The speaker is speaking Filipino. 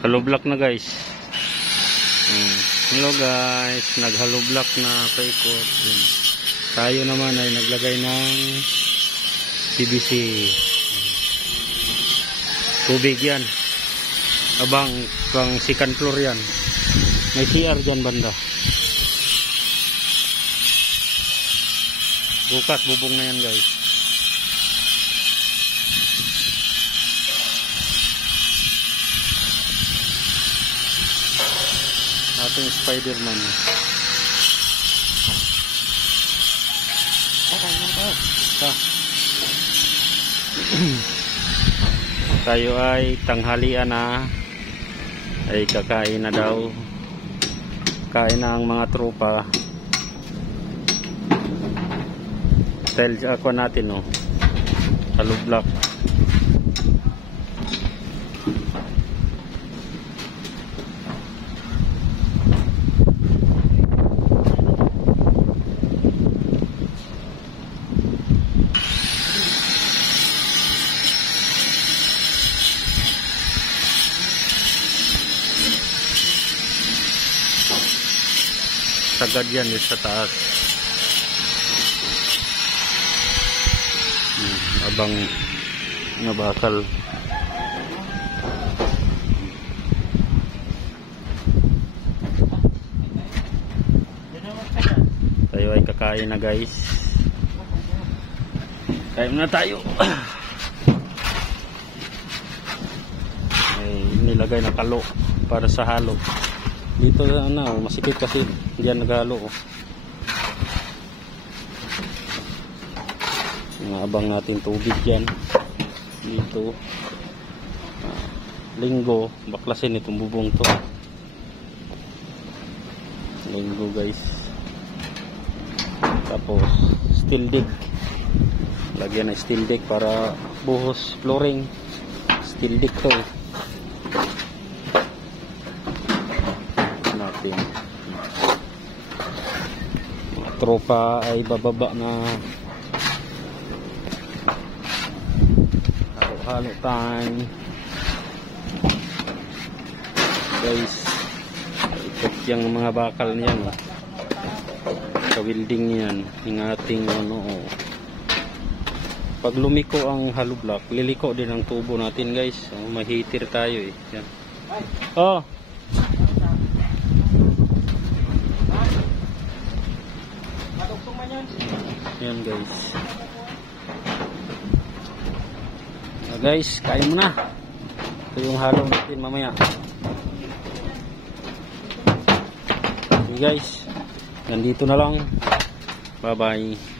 Hollow block na guys. Hello guys, nag-hollow block na paikot. Tayo naman ay naglagay ng PVC. Tubig yan. Abang pang second floor yan. May CR dyan banda. Bukas bubong na yan guys. Ating Spider-Man. Tayo ay tanghalian na. Ay kakain na daw. Kain na ang mga tropa. Style ako natin oh. Hollow block. Sagad yan sa taas. Abang nabakal. Tayo ay kakain na guys. Kain na tayo. Ay nilagay na kalo para sa halo. Dito na masikip kasi diyan naghalo oh. Abang natin tubig yan dito. Linggo baklasin itong bubong to. Linggo guys. Tapos steel dig, lagyan ng steel dig para buhos flooring. Steel dig to natin. Mga tropa ay bababa na. Halo time guys. Ikot yung mga bakal niyan sa welding niyan. Ingating ano oh. Pag lumiko ang hollow block, liliko din ang tubo natin guys. May heater tayo eh. Yan. Oh yan guys. Guys, kain mo na. Ito yung halo natin mamaya. Okay guys, nandito na lang. Bye bye.